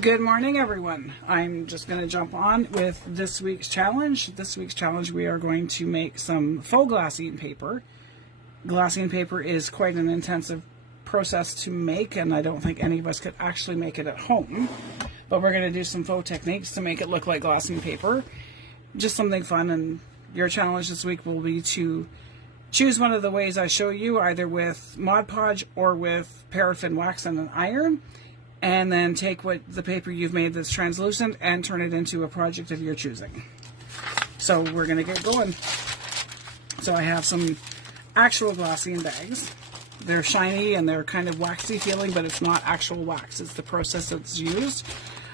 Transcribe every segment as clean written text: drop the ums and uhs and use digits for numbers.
Good morning, everyone. I'm just going to jump on with this week's challenge. This week's challenge, we are going to make some faux glassine paper. Glassine paper is quite an intensive process to make, and I don't think any of us could actually make it at home. But we're going to do some faux techniques to make it look like glassine paper. Just something fun, and your challenge this week will be to choose one of the ways I show you, either with Mod Podge or with paraffin wax and an iron, and then take the paper you've made that's translucent and turn it into a project of your choosing. So we're going to get going. So I have some actual glassine bags. They're shiny and they're kind of waxy feeling, but it's not actual wax. It's the process that's used.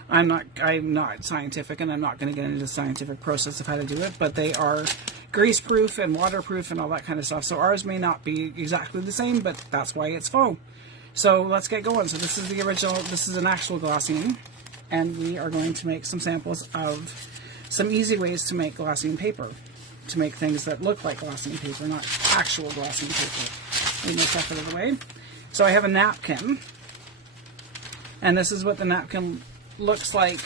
I'm not scientific, and I'm not going to get into the scientific process of how to do it, but they are grease-proof and waterproof and all that kind of stuff. So ours may not be exactly the same, but that's why it's faux. So let's get going. So this is the original, this is an actual glassine, and we are going to make some samples of some easy ways to make glassine paper, to make things that look like glassine paper, not actual glassine paper. Let me move that out of the way. So I have a napkin, and this is what the napkin looks like.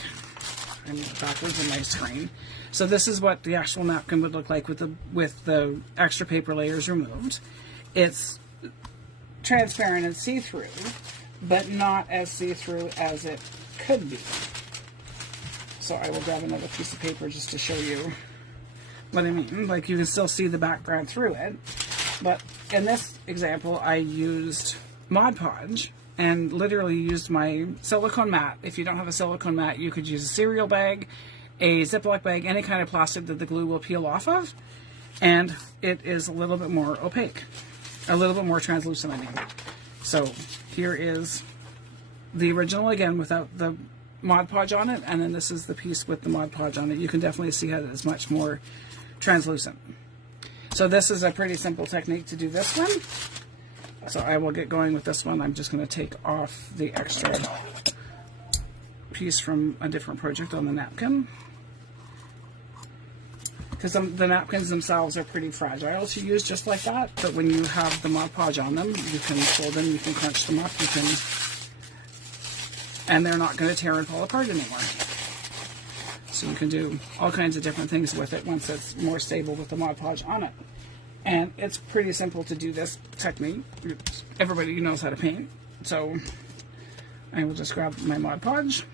I'm backwards in my screen. So this is what the actual napkin would look like with the extra paper layers removed. It's transparent and see-through, but not as see-through as it could be. So I will grab another piece of paper just to show you what I mean. Like, you can still see the background through it, but in this example I used Mod Podge and literally used my silicone mat. If you don't have a silicone mat, you could use a cereal bag, a Ziploc bag, any kind of plastic that the glue will peel off of, and it is a little bit more opaque. A little bit more translucent, I mean. So here is the original again without the Mod Podge on it, and then this is the piece with the Mod Podge on it. You can definitely see how it is much more translucent. So this is a pretty simple technique to do this one. So I will get going with this one. I'm just going to take off the extra piece from a different project on the napkin, because the napkins themselves are pretty fragile to use just like that, but when you have the Mod Podge on them, you can fold them, you can crunch them up, and they're not going to tear and fall apart anymore. So you can do all kinds of different things with it once it's more stable with the Mod Podge on it. And it's pretty simple to do this technique. Everybody knows how to paint. So I will just grab my Mod Podge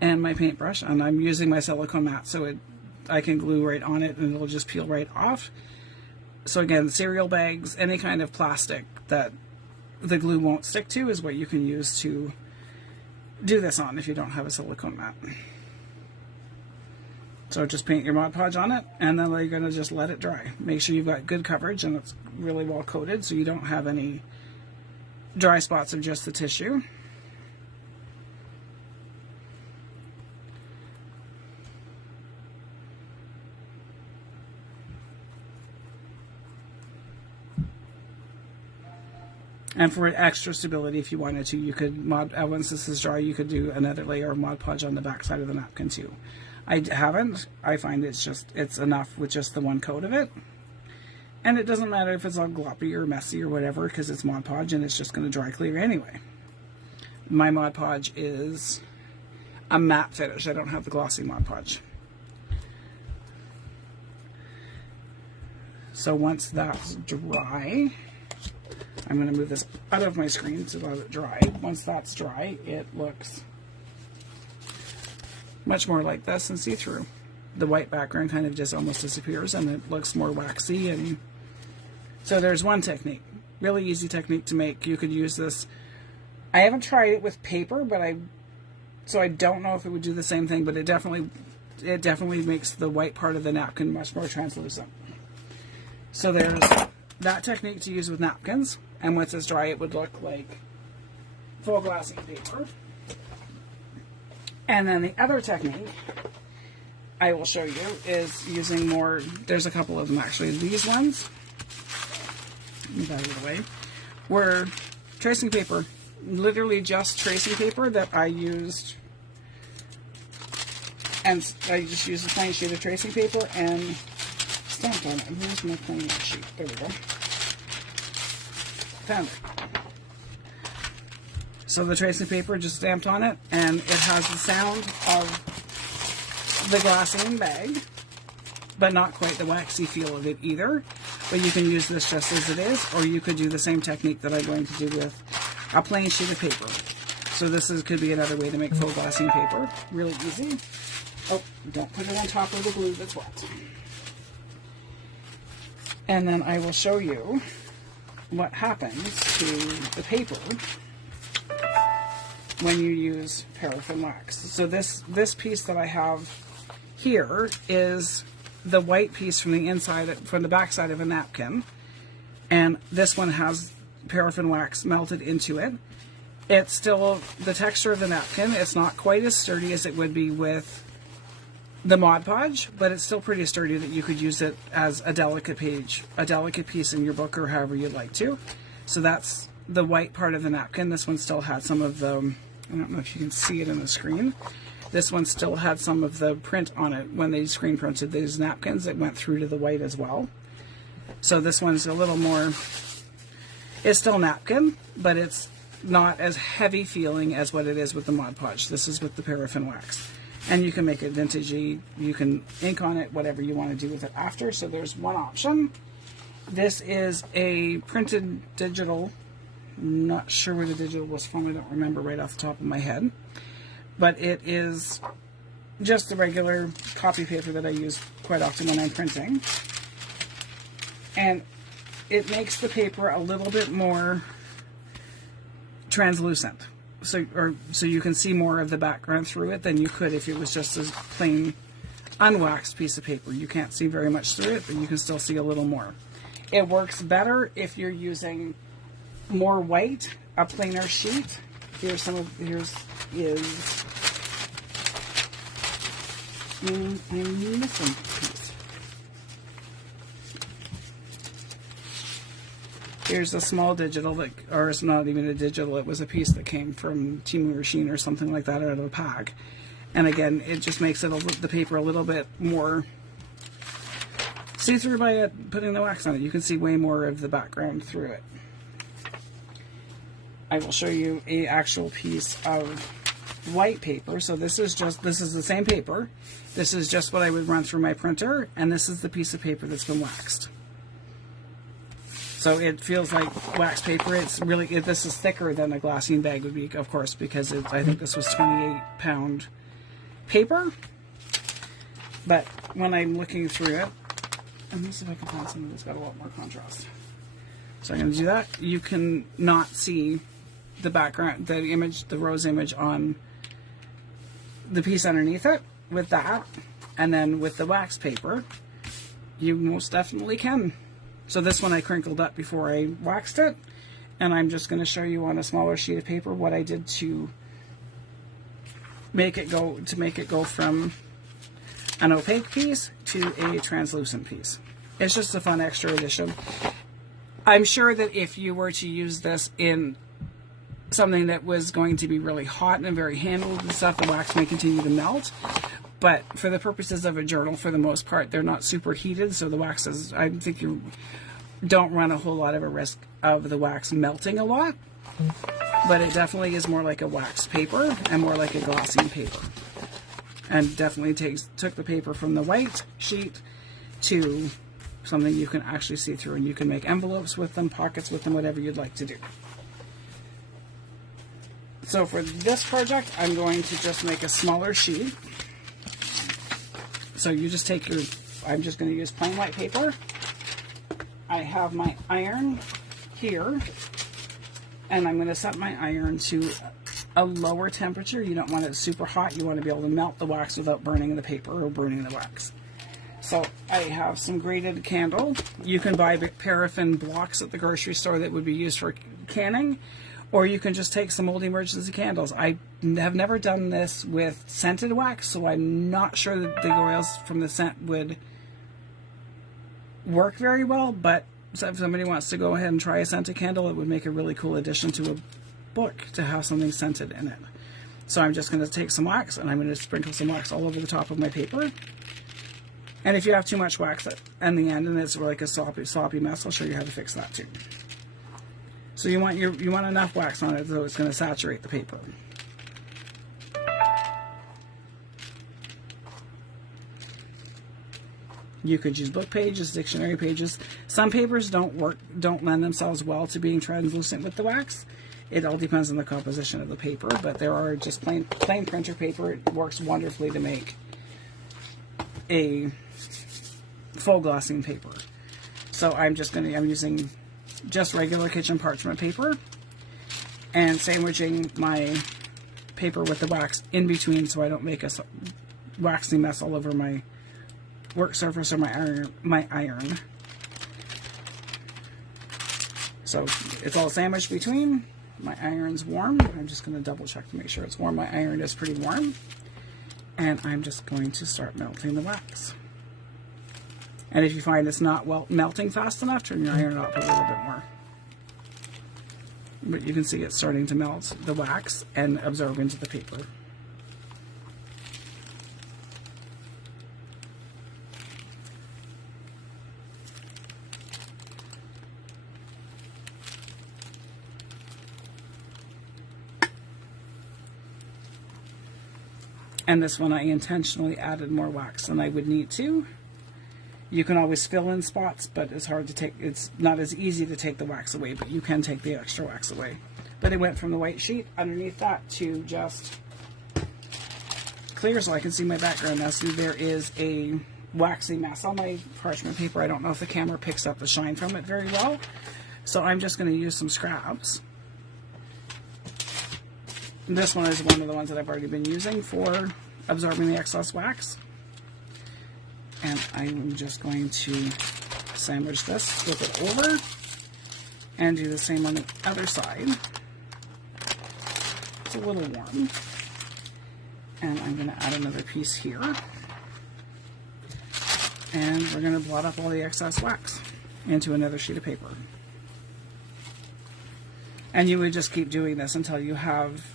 and my paintbrush, and I'm using my silicone mat so I can glue right on it and it'll just peel right off. So again, cereal bags, any kind of plastic that the glue won't stick to is what you can use to do this on if you don't have a silicone mat. So just paint your Mod Podge on it, and then you're going to just let it dry. Make sure you've got good coverage and it's really well coated so you don't have any dry spots of just the tissue. And for extra stability, if you wanted to, you could once this is dry, you could do another layer of Mod Podge on the back side of the napkin too. I haven't. I find it's enough with just the one coat of it. And it doesn't matter if it's all gloppy or messy or whatever, because it's Mod Podge and it's just going to dry clear anyway. My Mod Podge is a matte finish. I don't have the glossy Mod Podge. So once that's dry, I'm going to move this out of my screen to let it dry. Once that's dry, it looks much more like this and see-through. The white background kind of just almost disappears and it looks more waxy. And so there's one technique, really easy technique to make. You could use this. I haven't tried it with paper, but I don't know if it would do the same thing, but it definitely makes the white part of the napkin much more translucent. So there's that technique to use with napkins, and once it's dry it would look like faux glassine paper. And then the other technique I will show you is using more, there's a couple of them actually. These ones, move that out of the way, were tracing paper, literally just tracing paper that I used, and I just used a plain sheet of tracing paper and stamped on it. Where's my plain sheet? There we go. Found it. So the tracing paper just stamped on it, and it has the sound of the glassine bag, but not quite the waxy feel of it either. But you can use this just as it is, or you could do the same technique that I'm going to do with a plain sheet of paper. So this could be another way to make faux glassine paper. Really easy. Oh, don't put it on top of the glue that's wet. And then I will show you what happens to the paper when you use paraffin wax. So this piece that I have here is the white piece from the inside, from the back side of a napkin, and this one has paraffin wax melted into it. It's still the texture of the napkin. It's not quite as sturdy as it would be with the Mod Podge, but it's still pretty sturdy that you could use it as a delicate piece in your book or however you'd like to. So that's the white part of the napkin. This one still had some of the, I don't know if you can see it in the screen. This one still had some of the print on it. When they screen printed these napkins, it went through to the white as well. So this one's a little more, it's still napkin, but it's not as heavy feeling as what it is with the Mod Podge. This is with the paraffin wax. And you can make it vintagey, you can ink on it, whatever you want to do with it after. So there's one option. This is a printed digital, not sure where the digital was from, I don't remember right off the top of my head. But it is just the regular copy paper that I use quite often when I'm printing. And it makes the paper a little bit more translucent. So you can see more of the background through it than you could if it was just a plain unwaxed piece of paper. You can't see very much through it, but you can still see a little more. It works better if you're using more white, a plainer sheet. Here's I'm missing a piece. Here's a small digital, or it's not even a digital, it was a piece that came from Timu Machine or something like that out of a pack. And again, it just makes the paper a little bit more see-through by putting the wax on it. You can see way more of the background through it. I will show you an actual piece of white paper. So this is the same paper. This is just what I would run through my printer, and this is the piece of paper that's been waxed. So it feels like wax paper. It's really, this is thicker than a glassine bag would be, of course, because I think this was 28-pound paper. But when I'm looking through it, let me see if I can find something that's got a lot more contrast. So I'm going to do that. You can not see the background, the image, the rose image on the piece underneath it with that. And then with the wax paper, you most definitely can. So this one I crinkled up before I waxed it, and I'm just going to show you on a smaller sheet of paper what I did to make it go from an opaque piece to a translucent piece. It's just a fun extra addition. I'm sure that if you were to use this in something that was going to be really hot and very handled and stuff, the wax may continue to melt. But for the purposes of a journal, for the most part, they're not super heated, so the waxes, I think you don't run a whole lot of a risk of the wax melting a lot. But it definitely is more like a wax paper and more like a glassine paper. And definitely took the paper from the white sheet to something you can actually see through, and you can make envelopes with them, pockets with them, whatever you'd like to do. So for this project, I'm going to just make a smaller sheet. So you just take I'm just going to use plain white paper. I have my iron here, and I'm going to set my iron to a lower temperature. You don't want it super hot. You want to be able to melt the wax without burning the paper or burning the wax. So I have some grated candle. You can buy paraffin blocks at the grocery store that would be used for canning, or you can just take some old emergency candles. I have never done this with scented wax, so I'm not sure that the oils from the scent would work very well, but if somebody wants to go ahead and try a scented candle, it would make a really cool addition to a book to have something scented in it. So I'm just going to take some wax, and I'm going to sprinkle some wax all over the top of my paper. And if you have too much wax in the end and it's like a sloppy mess, I'll show you how to fix that too. So So you want enough wax on it so it's going to saturate the paper. You could use book pages, dictionary pages. Some papers don't lend themselves well to being translucent with the wax. It all depends on the composition of the paper, but there are just plain printer paper. It works wonderfully to make a faux glassine paper. So I'm using just regular kitchen parchment paper and sandwiching my paper with the wax in between so I don't make a waxy mess all over my work surface or my iron. So it's all sandwiched between. My iron's warm. I'm just going to double check to make sure it's warm. My iron is pretty warm. And I'm just going to start melting the wax. And if you find it's not melting fast enough, turn your iron up a little bit more. But you can see it's starting to melt the wax and absorb into the paper. And this one I intentionally added more wax than I would need to. You can always fill in spots, but it's hard to take, it's not as easy to take the wax away, but you can take the extra wax away. But it went from the white sheet underneath that to just clear so I can see my background. Now see, there is a waxy mess on my parchment paper. I don't know if the camera picks up the shine from it very well. So I'm just going to use some scraps. This one is one of the ones that I've already been using for absorbing the excess wax. And I'm just going to sandwich this, flip it over, and do the same on the other side. It's a little warm. And I'm going to add another piece here. And we're going to blot up all the excess wax into another sheet of paper. And you would just keep doing this until you have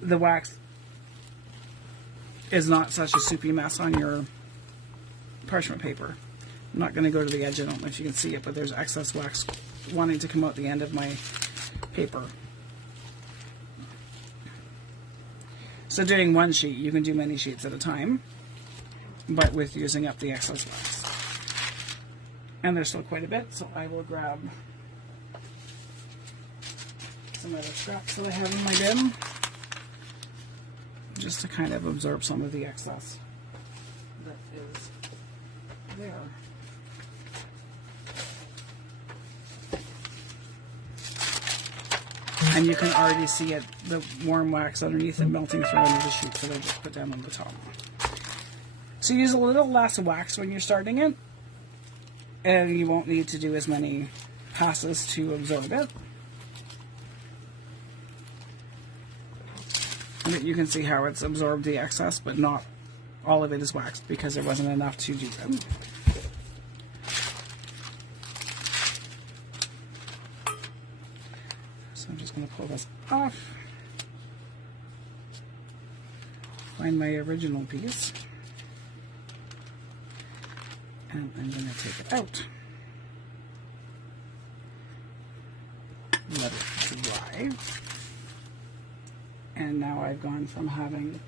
the wax is not such a soupy mess on your parchment paper. I'm not going to go to the edge. I don't know if you can see it, but there's excess wax wanting to come out the end of my paper. So doing one sheet, you can do many sheets at a time, but with using up the excess wax. And there's still quite a bit, so I will grab some other scraps that I have in my bin, just to kind of absorb some of the excess that is there. And you can already see it, the warm wax underneath and melting through into the sheet that I just put down on the top. So use a little less wax when you're starting it, and you won't need to do as many passes to absorb it. But you can see how it's absorbed the excess, but not all of it is waxed because there wasn't enough to do them. So I'm just going to pull this off, find my original piece, and I'm going to take it out, let it dry. And now I've gone from having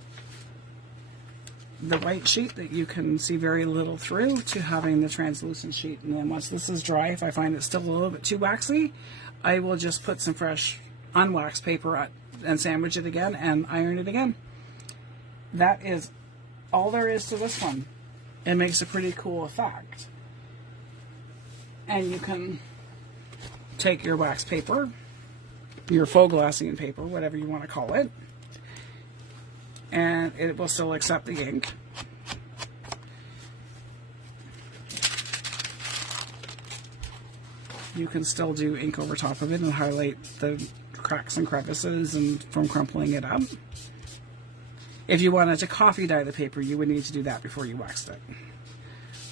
the white sheet that you can see very little through to having the translucent sheet. And then once this is dry, if I find it's still a little bit too waxy, I will just put some fresh unwaxed paper and sandwich it again and iron it again. That is all there is to this one. It makes a pretty cool effect. And you can take your wax paper, your faux glassine paper, whatever you want to call it, and it will still accept the ink. You can still do ink over top of it and highlight the cracks and crevices and from crumpling it up. If you wanted to coffee dye the paper, you would need to do that before you waxed it.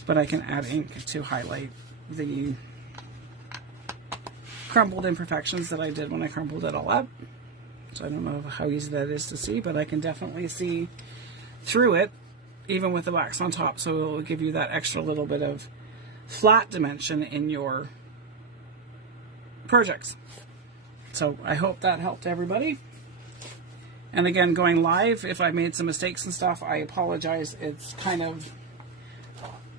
But I can add ink to highlight the crumpled imperfections that I did when I crumpled it all up. So I don't know how easy that is to see, but I can definitely see through it, even with the wax on top, so it will give you that extra little bit of flat dimension in your projects. So I hope that helped everybody. And again, going live, if I made some mistakes and stuff, I apologize. It's kind of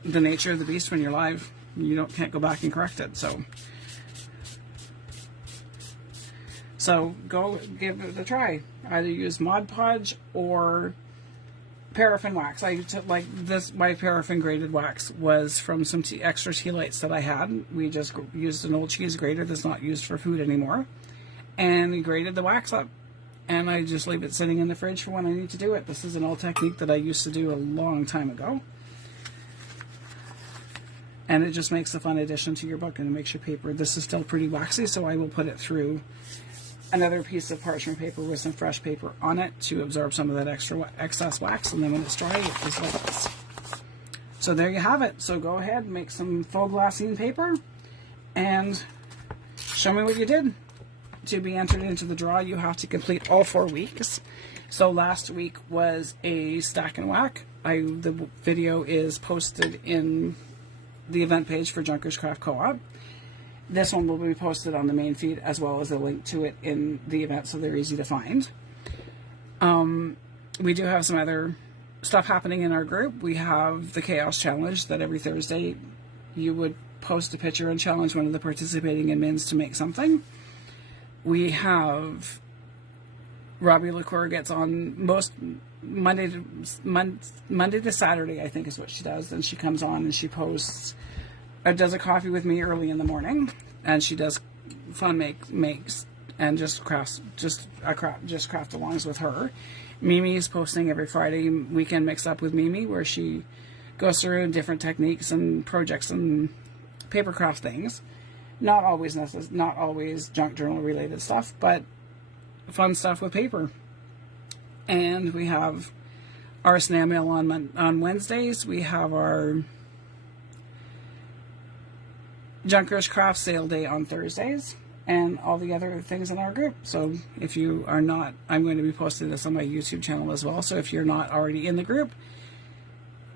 the nature of the beast when you're live. You can't go back and correct it. So go give it a try. Either use Mod Podge or paraffin wax. I took like this. My paraffin grated wax was from some extra tea lights that I had. We just used an old cheese grater that's not used for food anymore, and grated the wax up. And I just leave it sitting in the fridge for when I need to do it. This is an old technique that I used to do a long time ago. And it just makes a fun addition to your book, and it makes your paper. This is still pretty waxy, so I will put it through another piece of parchment paper with some fresh paper on it to absorb some of that excess wax, and then when it's dry, it is like this. So there you have it. So go ahead and make some faux glassine paper and show me what you did. To be entered into the draw, you have to complete all 4 weeks. So last week was a stack and whack. The video is posted in the event page for Junkers Craft Co-op. This one will be posted on the main feed as well as a link to it in the event, so they're easy to find. We do have some other stuff happening in our group. We have the Chaos Challenge that every Thursday you would post a picture and challenge one of the participating admins to make something. We have Robbie LaCour gets on most Monday to Saturday, I think is what she does. Then she comes on and she posts, does a coffee with me early in the morning, and she does fun makes and just crafts, craft alongs with her. Mimi is posting every Friday weekend mix up with Mimi, where she goes through different techniques and projects and paper craft things. Not always junk journal related stuff, but fun stuff with paper. And we have our snail mail on Wednesdays. We have our Junkers Craft Sale Day on Thursdays, and all the other things in our group. So if you are not, I'm going to be posting this on my YouTube channel as well. So if you're not already in the group,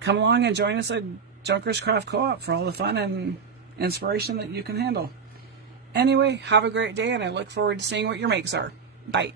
come along and join us at Junkers Craft Co-op for all the fun and inspiration that you can handle. Anyway, have a great day, and I look forward to seeing what your makes are. Bye.